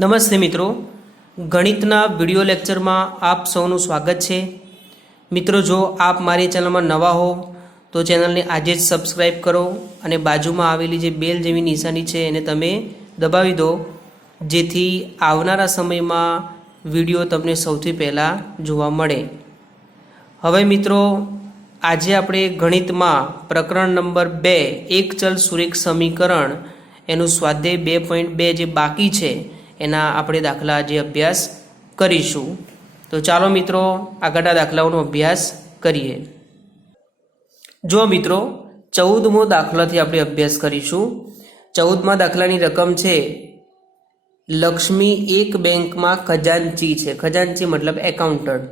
નમસ્તે મિત્રો, ગણિતના વિડિયો લેક્ચરમાં આપ સૌનું સ્વાગત છે। મિત્રો, જો આપ મારી ચેનલમાં નવા હો તો ચેનલને આજે જ સબસ્ક્રાઈબ કરો અને બાજુમાં આવેલી જે બેલ જેવી નિશાની છે એને તમે દબાવી દો, જેથી આવનારા સમયમાં વિડિયો તમને સૌથી પહેલાં જોવા મળે। હવે મિત્રો, આજે આપણે ગણિતમાં પ્રકરણ નંબર 2 એક ચલ સુરેખ સમીકરણ એનું સ્વાધ્યાય 2.2 જે બાકી છે એના આપણે દાખલા આજે અભ્યાસ કરીશું। તો ચાલો મિત્રો, આગળના દાખલાઓનો અભ્યાસ કરીએ। જો મિત્રો, 14મો દાખલાથી આપણે અભ્યાસ કરીશું। 14મા દાખલાની રકમ છે લક્ષ્મી એક બેંકમાં ખજાનચી છે। ખજાનચી મતલબ એકાઉન્ટન્ટ।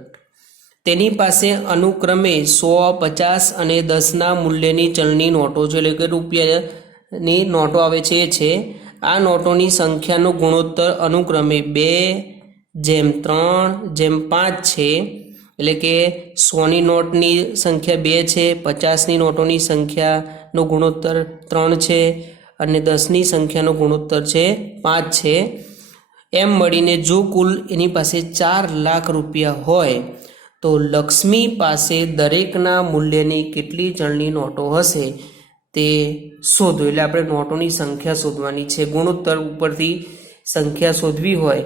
તેની પાસે અનુક્રમે 100, 50 અને 10ના મૂલ્યની ચલણી નોટો છે, એટલે કે રૂપિયાની નોટો આવે છે એ છે। આ નોટોની સંખ્યાનો ગુણોત્તર અનુક્રમે 2:3:5 છે, એટલે કે 100ની નોટની સંખ્યા 2 છે, 50ની નોટોની સંખ્યાનો ગુણોત્તર 3 છે અને 10ની સંખ્યાનો ગુણોત્તર છે 5 છે। એમ મળીને જો કુલ એની પાસે 4 લાખ રૂપિયા હોય તો લક્ષ્મી પાસે દરેકના મૂલ્યની કેટલી ચલણી નોટો હશે તે શોધો। એટલે આપણે નોટોની સંખ્યા શોધવાની છે। ગુણોત્તર ઉપરથી સંખ્યા શોધવી હોય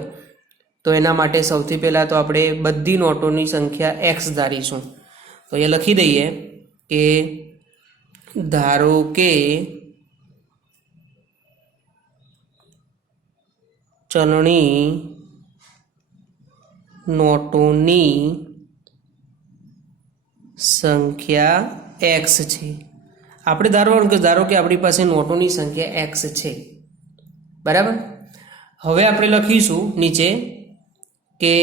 તો એના માટે સૌથી પહેલાં તો આપણે બધી નોટોની સંખ્યા એક્સ ધારીશું। તો એ લખી દઈએ કે ધારો કે ચલણી નોટોની સંખ્યા એક્સ છે। આપણે ધારો કે આપણી પાસે નોટોની સંખ્યા એક્સ છે, બરાબર। હવે આપણે લખીશું નીચે કે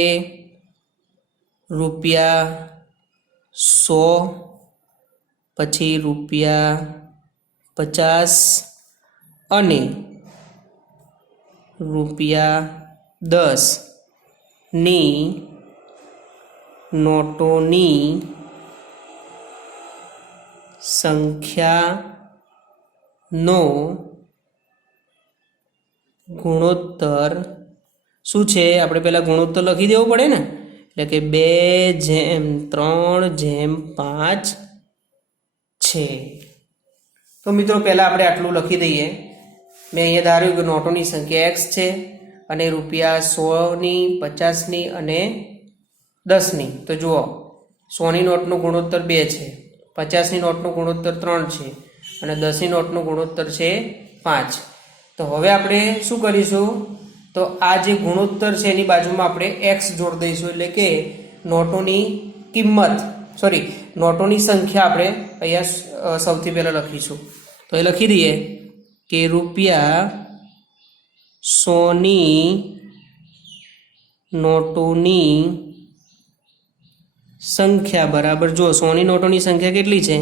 રૂપિયા 100, પછી રૂપિયા 50 અને રૂપિયા 10ની નોટોની સંખ્યાનો ગુણોત્તર શું છે? આપણે પહેલાં ગુણોત્તર લખી દેવો પડે ને, એટલે કે 2:3:5 છે। તો મિત્રો, પહેલાં આપણે આટલું લખી દઈએ। મેં અહીંયા ધાર્યું કે નોટોની સંખ્યા એક્સ છે અને રૂપિયા 100ની, 50ની અને 10ની। તો જુઓ, 100ની નોટનો ગુણોત્તર 2 છે, 50ની નોટનો ગુણોત્તર 3 છે અને 10ની નોટનો ગુણોત્તર છે 5। તો હવે આપણે શું કરીશું? તો આ જે ગુણોત્તર છે એની બાજુમાં આપણે એક્સ જોડ દઈશું, એટલે કે નોટોની સંખ્યા આપણે અહીંયા સૌથી પહેલાં લખીશું। તો એ લખી દઈએ કે રૂપિયા 100ની નોટોની સંખ્યા બરાબર, જો 100ની નોટોની સંખ્યા કેટલી છે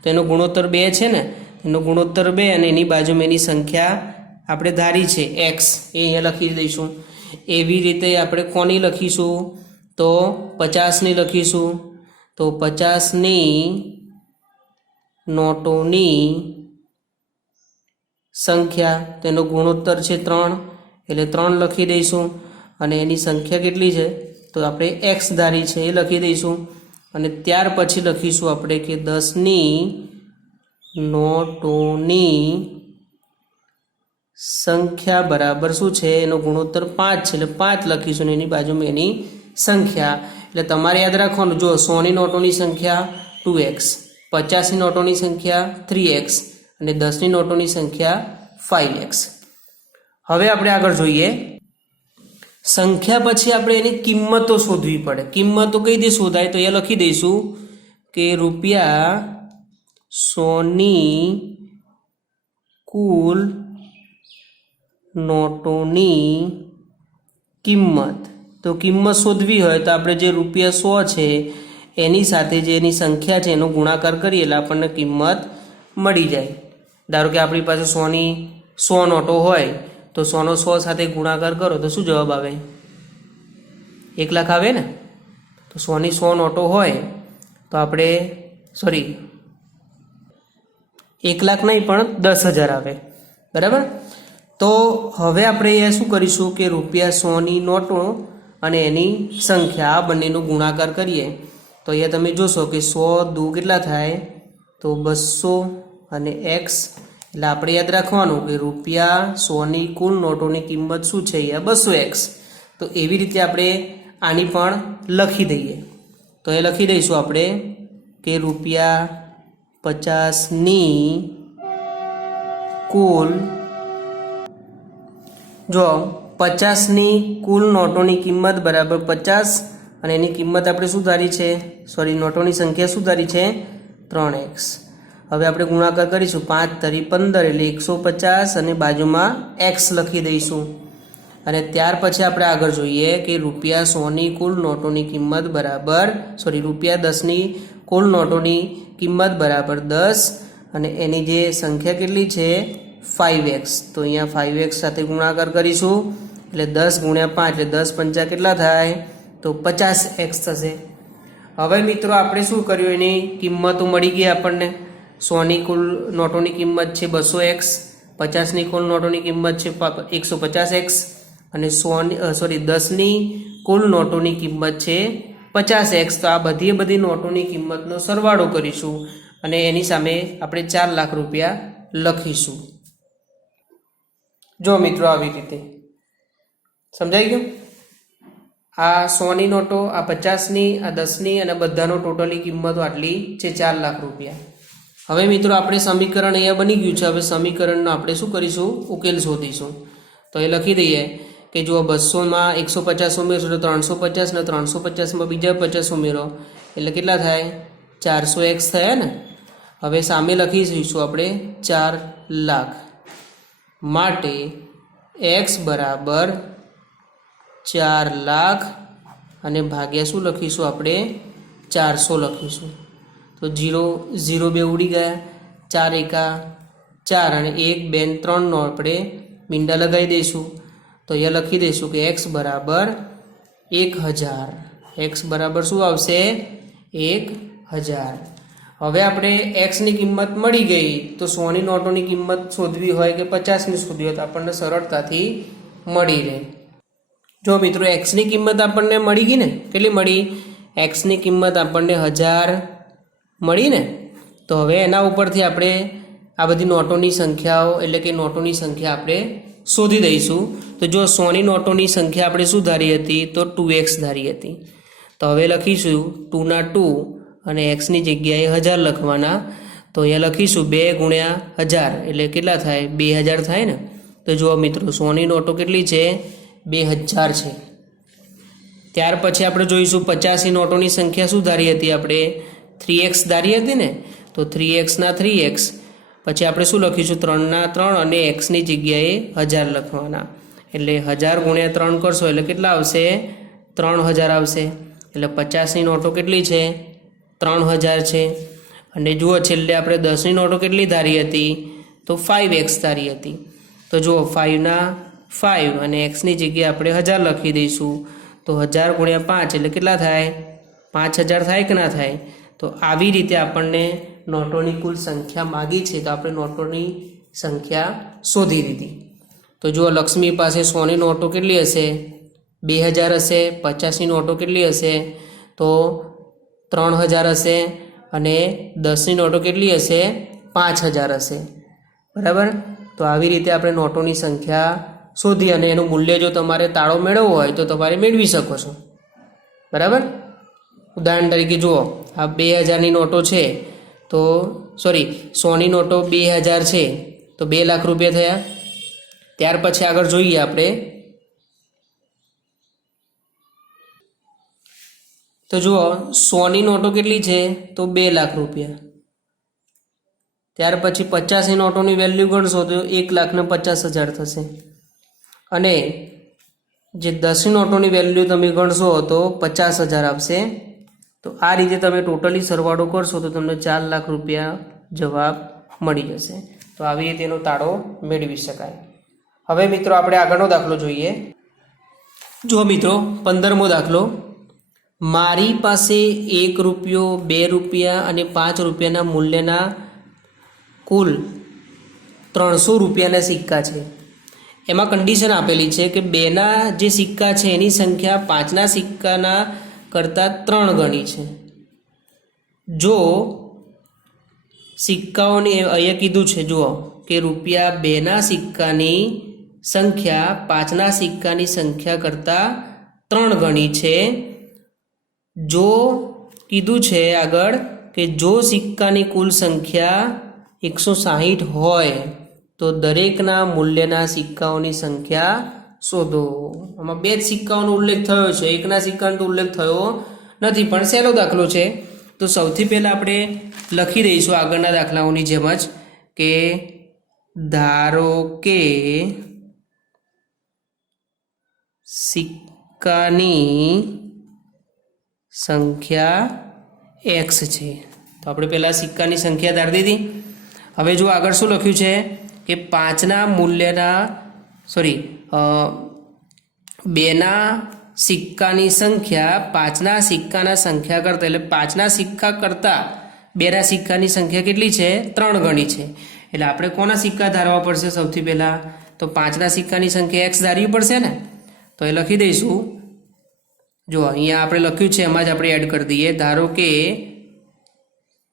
તો એનો ગુણોત્તર 2 છે ને, એનો ગુણોત્તર 2 અને એની બાજુમાં એની સંખ્યા આપણે ધારી છે એક્સ, એ અહીંયા લખી દઈશું। એવી રીતે આપણે કોની લખીશું? તો 50ની લખીશું। તો 50ની નોટોની સંખ્યા, તેનો ગુણોત્તર છે 3, એટલે 3 લખી દઈશું અને એની સંખ્યા કેટલી છે તો આપણે એક્સ ધારી છે એ લખી દઈશું। અને ત્યાર પછી લખીશું આપણે કે 10ની નોટોની સંખ્યા બરાબર શું છે? એનો ગુણોત્તર 5 છે, એટલે 5 લખીશું અને એની બાજુમાં એની સંખ્યા। એટલે તમારે યાદ રાખવાનું, જો 100ની નોટોની સંખ્યા 2x, 50ની નોટોની સંખ્યા 3x અને 10ની નોટોની સંખ્યા 5x। હવે આપણે આગળ જોઈએ, સંખ્યા પછી આપણે એની કિંમતો શોધવી પડે। કિંમતો કઈ રીતે શોધાય? તો એ લખી દઈશું કે રૂપિયા 100ની કુલ નોટોની કિંમત। તો કિંમત શોધવી હોય તો આપણે જે રૂપિયા 100 છે એની સાથે જે એની સંખ્યા છે એનો ગુણાકાર કરીએ એટલે આપણને કિંમત મળી જાય। ધારો કે આપણી પાસે 100ની 100 નોટો હોય તો 100નો 100 સાથે ગુણાકાર કરો તો શું જવાબ આવે? 1 લાખ આવે ને। તો 100ની 100 નોટો હોય તો આપણે 1 લાખ નહીં પણ 10,000 આવે, બરાબર। તો હવે આપણે અહીંયા શું કરીશું કે ₹100ની નોટો અને એની સંખ્યા આ બંનેનો ગુણાકાર કરીએ તો અહીંયા તમે જોશો કે 100 દુ કેટલા થાય તો 200 અને x એટલે આપણે યાદ રાખવાનું કે ₹100ની કુલ નોટોની કિંમત શું છે અહીંયા 200x તો એવી રીતે આપણે આની પણ લખી દઈએ તો એ લખી દઈશું આપણે કે ₹50ની કુલ જો 50ની કુલ નોટોની કિંમત બરાબર 50 અને એની કિંમત આપણે શું ધારી છે નોટોની સંખ્યા શું ધારી છે 3x હવે આપણે ગુણાકાર કરીશું 5 તરી 15 એટલે 150 અને બાજુમાં x લખી દઈશું અને ત્યાર પછી આપણે આગળ જોઈએ કે ₹100ની કુલ નોટોની કિંમત બરાબર ₹10ની કુલ નોટોની કિંમત બરાબર 10 અને એની જે સંખ્યા કેટલી છે 5x તો અહીંયા 5x સાથે ગુણાકાર કરીશું એટલે 10 ગુણ્યા 5 એટલે 10 પંચા કેટલા થાય તો 50x થશે હવે મિત્રો આપણે શું કર્યું એની કિંમતો મળી ગઈ આપણને 100ની કુલ નોટોની કિંમત છે 200x 50ની કુલ નોટોની કિંમત છે 150x અને 10ની કુલ નોટોની કિંમત છે 50x તો આ બધી નોટોની કિંમતનો સરવાળો કરીશું અને એની સામે આપણે 4 લાખ રૂપિયા લખીશું જો મિત્રો આવી રીતે સમજાઈ ગયું આ 100ની નોટો આ 50ની આ 10ની અને બધાનો ટોટલી કિંમતો આટલી છે 4 લાખ રૂપિયા હવે મિત્રો આપણે સમીકરણ અહીંયા બની ગયું છે હવે સમીકરણનો આપણે શું કરીશું ઉકેલ શોધીશું તો એ લખી દઈએ કે જો 200માં 150 ઉમેરશો તો 350 ને 350માં બીજા 50 ઉમેરો એટલે કેટલા થાય 400x થયા ને હવે સામે લખી દઈશું આપણે 4 લાખ માટે x બરાબર 4 લાખ અને ભાગ્યા શું લખીશું આપણે 400 લખીશું તો 0 બે ઉડી ગયા 4 એકા 4 અને 1 2 3 નો આપણે મીંડા લગાવી દઈશું તો અહીંયા લખી દઈશું કે x બરાબર 1000 x બરાબર શું આવશે 1000 હવે આપણે x ની કિંમત મળી ગઈ તો 100ની નોટોની કિંમત શોધવી હોય કે 50ની શોધવી હોય તો આપણને સરળતાથી મળી રહે જો મિત્રો x ની કિંમત આપણને મળી ગઈ ને કેટલી મળી x ની કિંમત આપણને 1000 મળી ને તો હવે એના ઉપરથી આપણે આ બધી નોટોની સંખ્યાઓ એટલે કે નોટોની સંખ્યા આપણે શોધી દઈશું તો જો 100ની નોટોની સંખ્યા આપણે શું ધારી હતી તો 2x ધારી હતી તો હવે લખીશું 2 ના 2 અને x ની જગ્યાએ 1000 લખવાના તો અહીંયા લખીશું 2 ગુણ્યા 1000 એટલે કેટલા થાય 2000 થાય ને તો જુઓ મિત્રો 100ની નોટો કેટલી છે 2000 છે ત્યાર પછી આપણે જોઈશું 50ની નોટોની સંખ્યા શું ધારી હતી આપણે 3x ધારી હતી ને તો 3x ના 3x પછી આપણે શું લખીશું 3 ના 3 અને x ની જગ્યાએ 1000 લખવાના એટલે 1000 ગુણ્યા 3 કરશો એટલે કેટલા આવશે 3000 આવશે એટલે 50ની નોટો કેટલી છે 3000 છે અને જુઓ છેલ્લે આપણે 10ની નોટો કેટલી ધારી હતી તો 5x ધારી હતી તો જુઓ 5 ના 5 અને x ની જગ્યાએ આપણે 1000 લખી દઈશું તો 1000 ગુણ્યા 5 એટલે કેટલા થાય 5000 થાય કે ના થાય તો આવી રીતે આપણને નોટોની કુલ સંખ્યા માગી છે તો આપણે નોટોની સંખ્યા શોધી દીધી તો જુઓ લક્ષ્મી પાસે 100ની નોટો કેટલી હશે 2000 હશે 50ની નોટો કેટલી હશે તો 3000 હશે અને 10ની નોટો કેટલી હશે 5000 હશે બરાબર તો આવી રીતે આપણે નોટોની સંખ્યા શોધી અને એનું મૂલ્ય જો તમારે તાળો મેળવવો હોય તો તમારે મેળવી શકો છો બરાબર ઉદાહરણ તરીકે જુઓ આ 2000ની નોટો છે તો 100ની નોટો 2000 છે તો 2 લાખ રૂપિયા થયા ત્યાર પછી આગળ જોઈએ આપણે તો જુઓ 100ની નોટો કેટલી છે તો 2 લાખ રૂપિયા ત્યાર પછી 50ની નોટોની વેલ્યુ ગણશો તો 1,50,000 થશે અને જે 10ની નોટોની વેલ્યુ તમે ગણશો તો 50,000 આવશે તો આ રીતે તમે ટોટલી સરવાળો કરશો તો તમને 4 લાખ રૂપિયા જવાબ મળી જશે તો આવી રીતે એનો તાળો મેળવી શકાય હવે મિત્રો આપણે આગળનો દાખલો જોઈએ જો મિત્રો 15મો દાખલો મારી પાસે 1 રૂપિયો 2 રૂપિયા અને 5 રૂપિયાના મૂલ્યના કુલ 300 રૂપિયાના સિક્કા છે એમાં કન્ડિશન આપેલી છે કે 2ના જે સિક્કા છે એની સંખ્યા 5ના સિક્કાના કરતાં 3 ગણી છે. જો સિક્કાઓની અહીંયા કીધું છે જુઓ કે રૂપિયા 2ના સિક્કાની સંખ્યા 5ના સિક્કાની સંખ્યા કરતાં 3 ગણી છે. જો કીધું છે આગળ કે જો સિક્કાની કુલ સંખ્યા 160 હોય તો દરેકના મૂલ્યના સિક્કાઓની સંખ્યા શોધો. આમાં 2 જ સિક્કાઓનો ઉલ્લેખ થયો છે, એકના સિક્કાનો તો ઉલ્લેખ થયો નથી, પણ સહેલો દાખલો છે. તો સૌથી પહેલાં આપણે લખી દઈશું આગળના દાખલાઓની જેમ જ કે ધારો કે સિક્કાની સંખ્યા x છે. તો આપણે પહેલાં સિક્કાની સંખ્યા ધારી દીધી. હવે જો આગળ શું લખ્યું છે કે 5ના મૂલ્યના 2ના સિક્કાની સંખ્યા 5ના સિક્કાના સંખ્યા કરતાં, એટલે 5ના સિક્કા કરતાં 2ના સિક્કાની સંખ્યા કેટલી છે? 3 ગણી છે. એટલે આપણે કોના સિક્કા ધારવા પડશે? સૌથી પહેલાં તો 5ના સિક્કાની સંખ્યા x ધારવી પડશે ને. તો એ લખી દઈશું. જો અહીંયા આપણે લખ્યું છે એમાં જ આપણે એડ કરી દઈએ. ધારો કે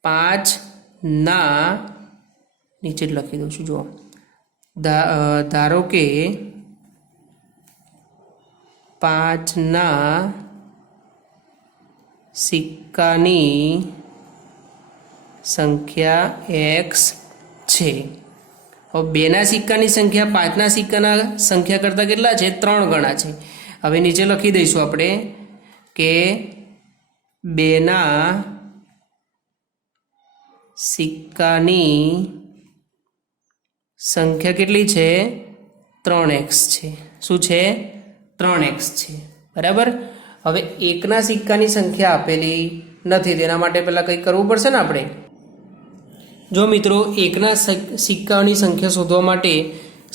5ના નીચે જ લખી દઉં છું. જુઓ ધારો કે 5ના સિક્કાની સંખ્યા x છે. હવે 2ના સિક્કાની સંખ્યા 5ના સિક્કાના સંખ્યા કરતાં કેટલા છે? 3 ગણા છે. હવે નીચે લખી દઈશું આપણે કે 2ના સિક્કાની સંખ્યા કેટલી છે? 3x છે. શું છે? 3x છે. બરાબર. હવે એકના સિક્કાની સંખ્યા આપેલી નથી, તેના માટે પહેલાં કંઈક કરવું પડશે ને આપણે. જો મિત્રો એકના સિક્કાઓની સંખ્યા શોધવા માટે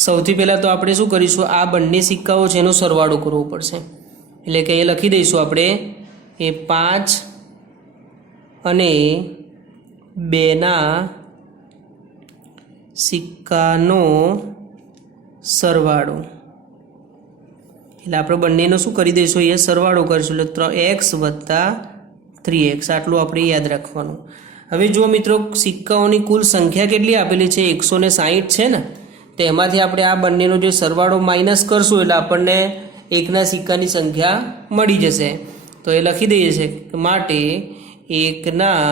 સૌથી પહેલાં તો આપણે શું કરીશું? આ બંને સિક્કાઓ છે એનો સરવાળો કરવો પડશે. એટલે કે એ લખી દઈશું આપણે કે 5 અને 2ના સિક્કાનો સરવાળો. એટલે આપણે બંનેનો શું કરી દઈશું? એ સરવાળો કરીશું. એટલે x + 3x આટલું આપણે યાદ રાખવાનું. હવે જો મિત્રો સિક્કાઓની કુલ સંખ્યા કેટલી આપેલી છે? 160 છે ને. તો એમાંથી આપણે આ બંનેનો જે સરવાળો માઇનસ કરશું એટલે આપણને એકના સિક્કાની સંખ્યા મળી જશે. તો એ લખી દઈએ છે કે માટે એકના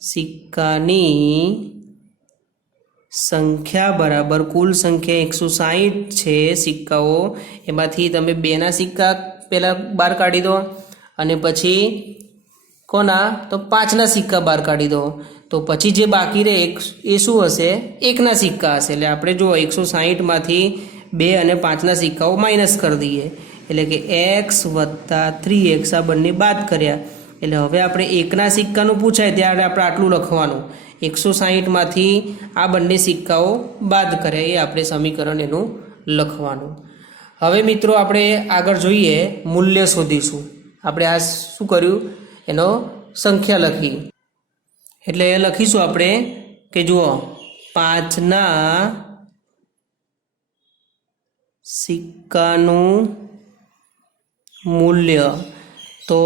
સિક્કાની સંખ્યા બરાબર કુલ સંખ્યા 160 છે સિક્કાઓ. એમાંથી તમે 2ના સિક્કા પહેલાં બહાર કાઢી દો અને પછી કોના? તો 5ના સિક્કા બહાર કાઢી દો. તો પછી જે બાકી રહે એ શું હશે? એકના સિક્કા હશે. એટલે આપણે જો 160માંથી 2 અને 5ના સિક્કાઓ માઇનસ કરી દઈએ. એટલે કે x + 3x આ બંને બાદ કર્યા. એટલે હવે આપણે એકના સિક્કાનું પૂછાય ત્યારે આપણે આટલું લખવાનું. 160માંથી આ બંને સિક્કાઓ બાદ કર્યા એ આપણે સમીકરણ એનું લખવાનું. હવે મિત્રો આપણે આગળ જોઈએ મૂલ્ય શોધીશું. આપણે આ શું કર્યું? એનો સંખ્યા લખી. એટલે એ લખીશું આપણે કે જુઓ 5ના સિક્કાનું મૂલ્ય, તો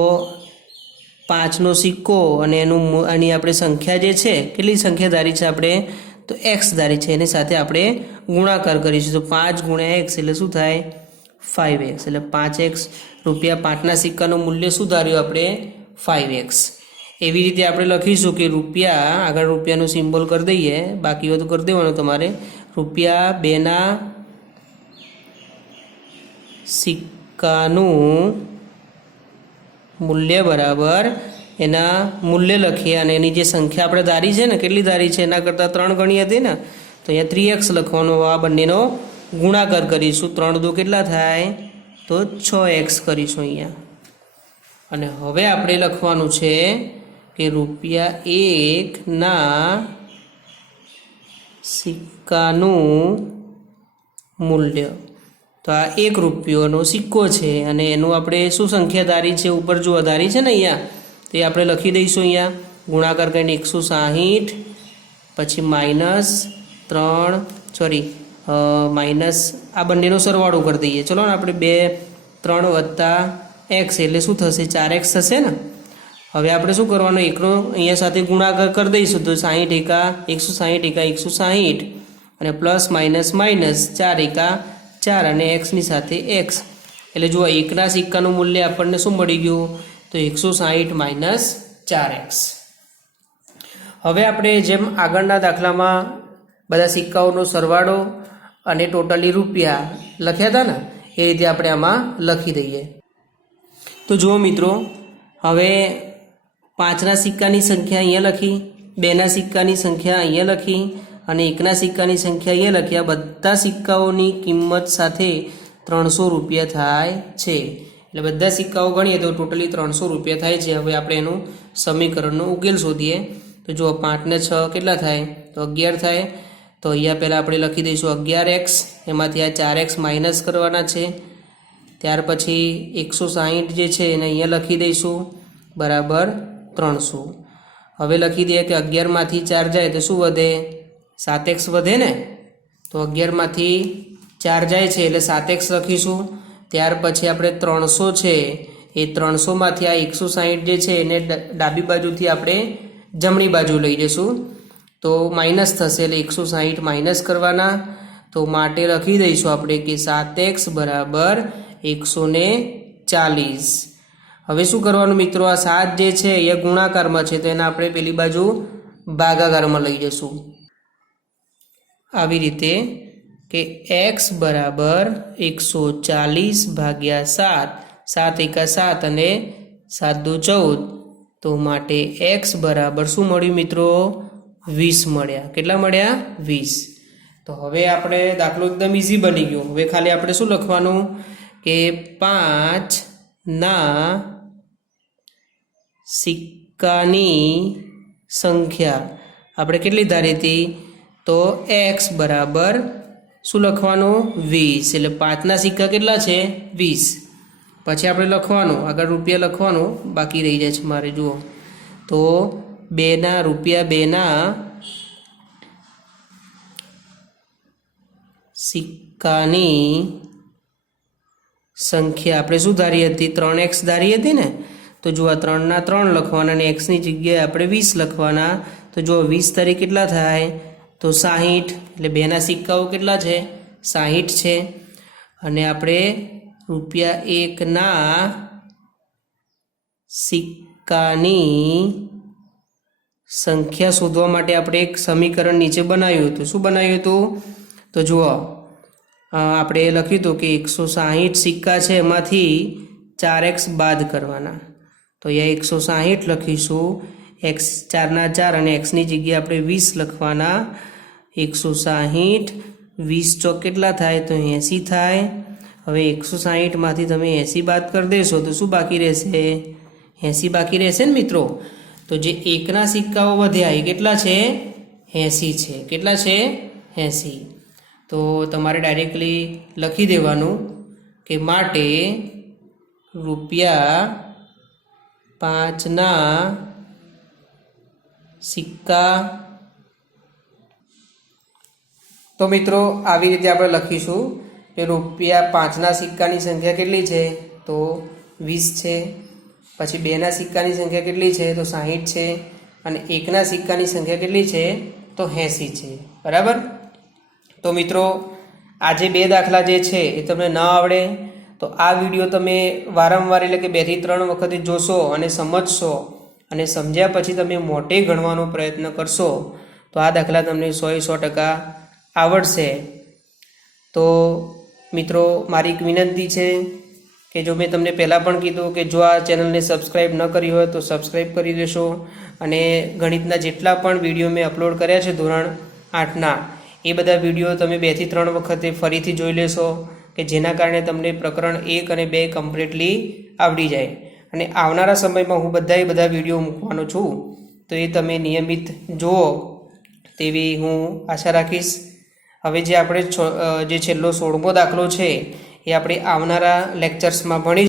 5નો સિક્કો અને આની આપણે સંખ્યા જે છે કેટલી સંખ્યા ધારી છે આપણે? તો x ધારી છે. એની સાથે આપણે ગુણાકાર કરીશું. તો 5 × x એટલે શું થાય? 5x. એટલે 5x રૂપિયા 5ના સિક્કાનું મૂલ્ય શું ધાર્યું આપણે? 5x. એવી રીતે આપણે લખીશું કે રૂપિયા, આગળ રૂપિયાનું સિમ્બોલ કરી દઈએ, બાકી હોય તો કરી દેવાનું તમારે. રૂપિયા 2ના સિક્કાનું મૂલ્ય બરાબર એના મૂલ્ય લખીએ અને એની જે સંખ્યા આપણે ધારી છે ને, કેટલી ધારી છે? એના કરતાં 3 ગણી હતી ને. તો અહીંયા 3x લખવાનો. આ બંનેનો ગુણાકાર કરીશું. 3 દુ કેટલા થાય? તો 6x કરીશું અહીંયા. અને હવે આપણે લખવાનું છે કે રૂપિયા 1ના સિક્કાનું મૂલ્ય. તો આ 1 રૂપિયાનો સિક્કો છે અને એનું આપણે શું સંખ્યા ધારી છે? ઉપર જો ધારી છે ને અહીંયા, તો એ આપણે લખી દઈશું અહીંયા. ગુણાકાર કરીને 160 પછી માઇનસ આ બંનેનો સરવાળો કરી દઈએ. ચલો ને આપણે 2 3 વત્તા એક્સ એટલે શું થશે? 4x થશે ને. હવે આપણે શું કરવાનું? એકનો અહીંયા સાથે ગુણાકાર કરી દઈશું તો 60 એકા 160 એકા 160 અને પ્લસ માઇનસ માઇનસ 4 એકા 4 અને એક્સની સાથે એક્સ એટલે જુઓ એકના સિક્કાનું મૂલ્ય આપણને શું મળી ગયું? તો 160 માઇનસ 4x. હવે આપણે જેમ આગળના દાખલામાં બધા સિક્કાઓનો સરવાળો અને ટોટલી રૂપિયા લખ્યા હતા ને એ રીતે આપણે આમાં લખી દઈએ. તો જુઓ મિત્રો, હવે 5ના સિક્કાની સંખ્યા અહીંયા લખી, 2ના સિક્કાની સંખ્યા અહીંયા લખી અને 1ના સિક્કાની સંખ્યા અહીંયા લખ્યા. બધા સિક્કાઓની કિંમત સાથે 300 રૂપિયા થાય છે. એટલે બધા સિક્કાઓ ગણીએ તો ટોટલી 300 રૂપિયા થાય છે. હવે આપણે એનું સમીકરણનો ઉકેલ શોધીએ. તો જુઓ 5 ને 6 કેટલા થાય? તો 11 થાય. તો અહીંયા પહેલાં આપણે લખી દઈશું 11x, એમાંથી આ 4x માઇનસ કરવાના છે. ત્યાર પછી 160 જે છે એને અહીંયા લખી દઈશું બરાબર 300. હવે લખી દઈએ કે 11માંથી 4 જાય તો શું વધે? 7x વધે ને. તો 11માંથી 4 જાય છે એટલે 7x લખીશું. ત્યાર પછી આપણે 300 છે એ 300માંથી આ 160 જે છે એને ડાબી બાજુથી આપણે જમણી બાજુ લઈ જઈશું તો માઇનસ થશે એટલે 160 માઇનસ કરવાના. તો માટે લખી દઈશું આપણે કે 7x બરાબર 140. હવે શું કરવાનું મિત્રો? આ 7 જે છે એ ગુણાકારમાં છે તો એને આપણે પેલી બાજુ ભાગાકારમાં લઈ જઈશું આવી રીતે કે x બરાબર 140 ભાગ્યા 7, 7 એકા 7 અને 7 દુ 14. તો માટે x બરાબર શું મળ્યું મિત્રો? 20 મળ્યા. કેટલા મળ્યા? 20. તો હવે આપણે દાખલો એકદમ ઇઝી બની ગયો. હવે ખાલી આપણે શું લખવાનું કે 5ના સિક્કાની સંખ્યા આપણે કેટલી ધારી હતી? તો x બરાબર શું લખવાનું? 20. એટલે 5ના સિક્કા કેટલા છે? 20. પછી આપણે લખવાનું આગળ રૂપિયા લખવાનું બાકી રહી જાય છે મારે. જુઓ તો 2ના રૂપિયા 2ના સિક્કાની સંખ્યા આપણે શું ધારી હતી? 3x ધારી હતી ને. તો જુઓ 3ના 3 લખવાના અને એક્સની જગ્યાએ આપણે 20 લખવાના. તો જુઓ 20 તારીખ કેટલા થાય? તો 60. એટલે 2ના સિક્કાઓ કેટલા છે? 60 છે. અને આપણે રૂપિયા 1ના સિક્કાની સંખ્યા શોધવા માટે આપણે એક સમીકરણ નીચે બનાવ્યું હતું. શું બનાવ્યું હતું? તો જુઓ આપણે લખ્યું હતું કે 160 સિક્કા છે એમાંથી 4x બાદ કરવાના. તો અહીંયા 160 લખીશું. x 4ના 4 અને xની જગ્યાએ આપણે 20 લખવાના. 160 20 ચોક કેટલા થાય? તો 80 થાય. હવે 160માંથી તમે 80 બાદ કરી દેશો તો શું બાકી રહેશે? 80 બાકી રહેશે ને મિત્રો. તો જે 1ના સિક્કાઓ વધ્યા એ કેટલા છે? 80 છે. કેટલા છે? 80. તો તમારે ડાયરેક્ટલી લખી દેવાનું કે માટે રૂપિયા 5ના સિક્કા. તો મિત્રો આવી રીતે આપણે લખીશું કે રૂપિયા 5ના સિક્કાની સંખ્યા કેટલી છે? તો 20 છે. પછી 2ના સિક્કાની સંખ્યા કેટલી છે? તો 60 છે. અને 1ના સિક્કાની સંખ્યા કેટલી છે? તો 80 છે. બરાબર. તો મિત્રો આ જે 2 દાખલા જે છે એ તમને ન આવડે તો આ વિડીયો તમે વારંવાર એટલે કે 2 થી 3 વખત જોશો અને સમજશો અને સમજ્યા પછી તમે મોટે ગણવાનો પ્રયત્ન કરશો તો આ દાખલા તમને 100% આવડશે. તો મિત્રો મારી એક વિનંતી છે કે જો મેં તમને પહેલાં પણ કીધું કે જો આ ચેનલને સબસ્ક્રાઈબ ન કરી હોય તો સબસ્ક્રાઈબ કરી દેશો અને ગણિતના જેટલા પણ વિડીયો મેં અપલોડ કર્યા છે ધોરણ 8ના એ બધા વિડીયો તમે 2 થી 3 વખતે ફરીથી જોઈ લેશો કે જેના કારણે તમને પ્રકરણ 1 અને 2 કમ્પ્લીટલી આવડી જાય. અને આવનારા સમયમાં હું બધા વિડીયો મૂકવાનો છું તો એ તમે નિયમિત જુઓ તેવી હું આશા રાખીશ. હવે જે આપણે જે છેલ્લો 16મો દાખલો છે એ આપણે આવનારા લેક્ચર્સમાં ભણી